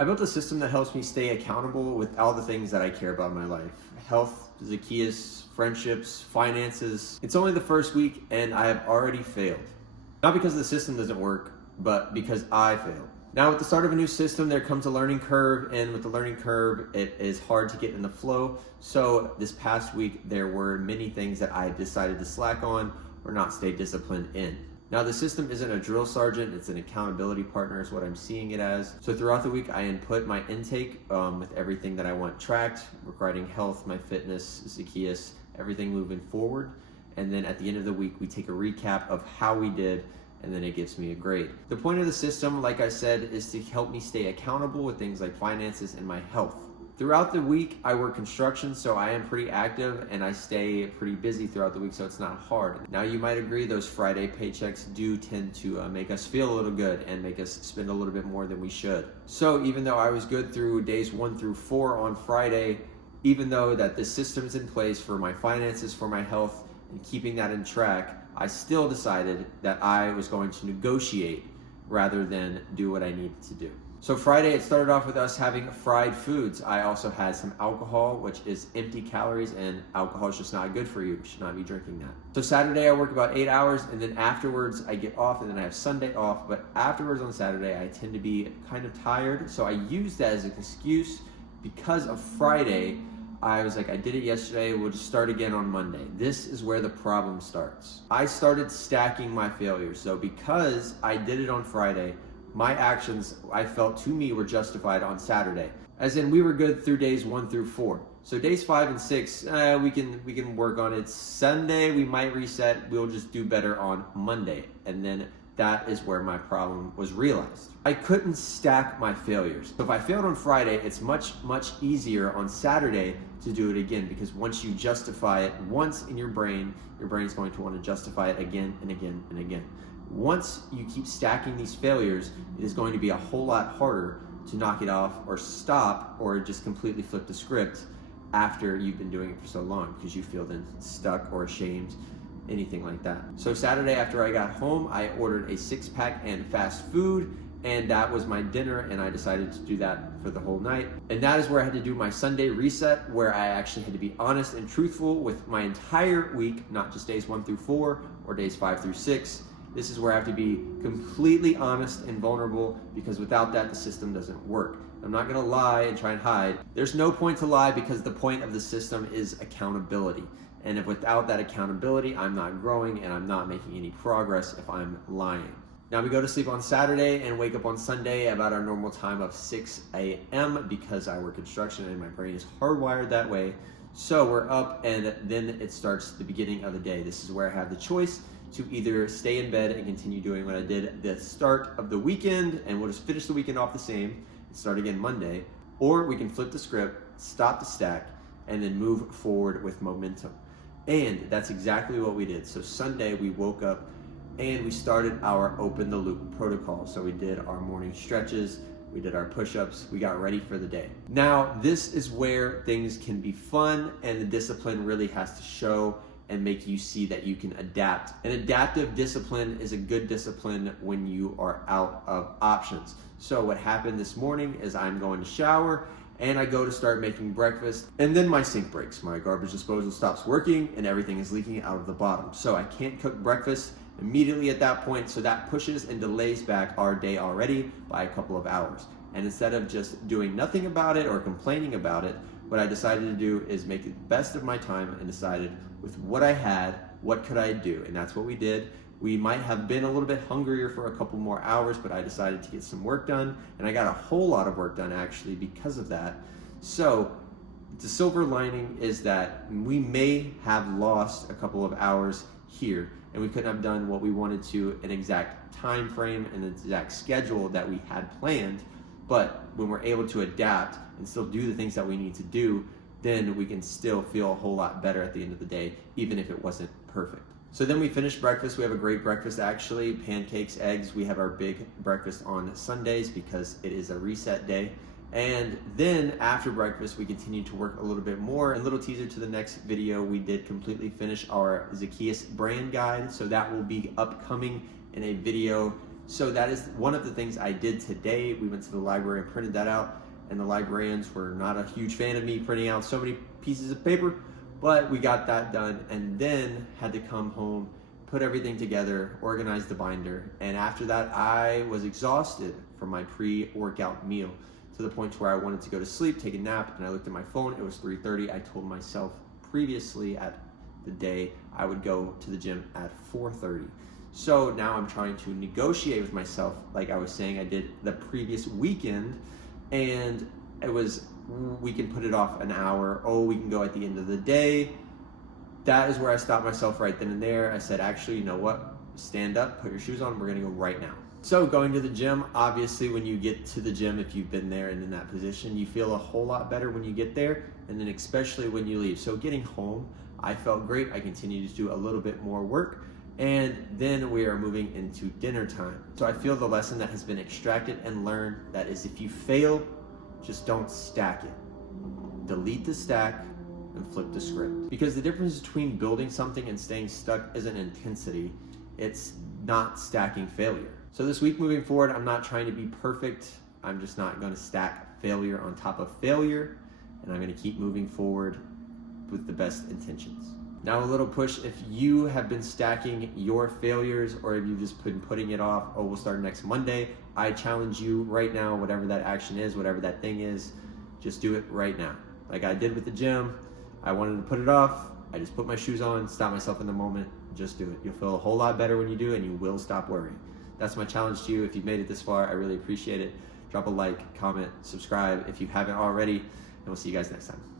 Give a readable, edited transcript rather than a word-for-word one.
I built a system that helps me stay accountable with all the things that I care about in my life. Health, Zakeiuz, friendships, finances. It's only the first week and I have already failed. Not because the system doesn't work, but because I failed. Now, with the start of a new system, there comes a learning curve, and with the learning curve, it is hard to get in the flow. So this past week, there were many things that I decided to slack on or not stay disciplined in. Now, the system isn't a drill sergeant, it's an accountability partner is what I'm seeing it as. So throughout the week, I input my intake with everything that I want tracked regarding health, my fitness, Zakeiuz, everything moving forward. And then at the end of the week, we take a recap of how we did, and then it gives me a grade. The point of the system, like I said, is to help me stay accountable with things like finances and my health. Throughout the week, I work construction, so I am pretty active and I stay pretty busy throughout the week, so it's not hard. Now, you might agree those Friday paychecks do tend to make us feel a little good and make us spend a little bit more than we should. So even though I was good through days 1 through 4 on Friday, even though that the system is in place for my finances, for my health, and keeping that in track, I still decided that I was going to negotiate rather than do what I needed to do. So Friday, it started off with us having fried foods. I also had some alcohol, which is empty calories, and alcohol is just not good for you. You should not be drinking that. So Saturday, I work about 8 hours, and then afterwards, I get off, and then I have Sunday off. But afterwards on Saturday, I tend to be kind of tired. So I use that as an excuse because of Friday. I was like, I did it yesterday, we'll just start again on Monday. This is where the problem starts. I started stacking my failures. So because I did it on Friday, my actions, I felt to me, were justified on Saturday. As in, we were good through days 1 through 4. So days 5 and 6, we can work on it. Sunday, we might reset. We'll just do better on Monday. And then that is where my problem was realized. I couldn't stack my failures. So if I failed on Friday, it's much easier on Saturday to do it again, because once you justify it once in your brain is going to want to justify it again and again and again. Once you keep stacking these failures, it is going to be a whole lot harder to knock it off or stop or just completely flip the script after you've been doing it for so long, because you feel then stuck or ashamed, anything like that. So Saturday, after I got home, I ordered a 6-pack and fast food, and that was my dinner, and I decided to do that for the whole night. And that is where I had to do my Sunday reset, where I actually had to be honest and truthful with my entire week, not just days 1 through 4 or days 5 through 6. This is where I have to be completely honest and vulnerable, because without that, the system doesn't work. I'm not gonna lie and try and hide. There's no point to lie, because the point of the system is accountability. And if without that accountability, I'm not growing and I'm not making any progress if I'm lying. Now, we go to sleep on Saturday and wake up on Sunday about our normal time of 6 a.m. because I work construction and my brain is hardwired that way. So we're up, and then it starts the beginning of the day. This is where I have the choice to either stay in bed and continue doing what I did at the start of the weekend, and we'll just finish the weekend off the same and start again Monday, or we can flip the script, stop the stack, and then move forward with momentum. And that's exactly what we did. So Sunday, we woke up and we started our open the loop protocol. So we did our morning stretches, we did our push-ups, we got ready for the day. Now, this is where things can be fun, and the discipline really has to show and make you see that you can adapt. An adaptive discipline is a good discipline when you are out of options. So what happened this morning is I'm going to shower, and I go to start making breakfast, and then my sink breaks. My garbage disposal stops working, and everything is leaking out of the bottom. So I can't cook breakfast immediately at that point, so that pushes and delays back our day already by a couple of hours. And instead of just doing nothing about it or complaining about it, what I decided to do is make the best of my time and decided with what I had, what could I do? And that's what we did. We might have been a little bit hungrier for a couple more hours, but I decided to get some work done, and I got a whole lot of work done actually because of that. So the silver lining is that we may have lost a couple of hours here, and we couldn't have done what we wanted to, an exact time frame and an exact schedule that we had planned. But when we're able to adapt and still do the things that we need to do, then we can still feel a whole lot better at the end of the day, even if it wasn't perfect. So then we finished breakfast. We have a great breakfast actually, pancakes, eggs. We have our big breakfast on Sundays because it is a reset day. And then after breakfast, we continued to work a little bit more. A little teaser to the next video, we did completely finish our Zakeiuz brand guide. So that will be upcoming in a video So that is one of the things I did today. We went to the library and printed that out, and the librarians were not a huge fan of me printing out so many pieces of paper, but we got that done, and then had to come home, put everything together, organize the binder, and after that I was exhausted from my pre-workout meal to the point where I wanted to go to sleep, take a nap, and I looked at my phone. It was 3:30. I told myself previously at the day I would go to the gym at 4:30. So now I'm trying to negotiate with myself, like I was saying I did the previous weekend, and it was, we can put it off an hour, oh, we can go at the end of the day. That is where I stopped myself right then and there. I said, actually, you know what? Stand up, put your shoes on, we're gonna go right now. So going to the gym, obviously when you get to the gym, if you've been there and in that position, you feel a whole lot better when you get there, and then especially when you leave. So getting home, I felt great. I continued to do a little bit more work, and then we are moving into dinner time. So I feel the lesson that has been extracted and learned, that is, if you fail, just don't stack it. Delete the stack and flip the script. Because the difference between building something and staying stuck isn't intensity, it's not stacking failure. So this week moving forward, I'm not trying to be perfect. I'm just not gonna stack failure on top of failure, and I'm gonna keep moving forward with the best intentions. Now a little push, if you have been stacking your failures, or if you've just been putting it off, oh, we'll start next Monday, I challenge you right now, whatever that action is, whatever that thing is, just do it right now. Like I did with the gym, I wanted to put it off, I just put my shoes on, stop myself in the moment, just do it. You'll feel a whole lot better when you do, and you will stop worrying. That's my challenge to you. If you've made it this far, I really appreciate it. Drop a like, comment, subscribe if you haven't already, and we'll see you guys next time.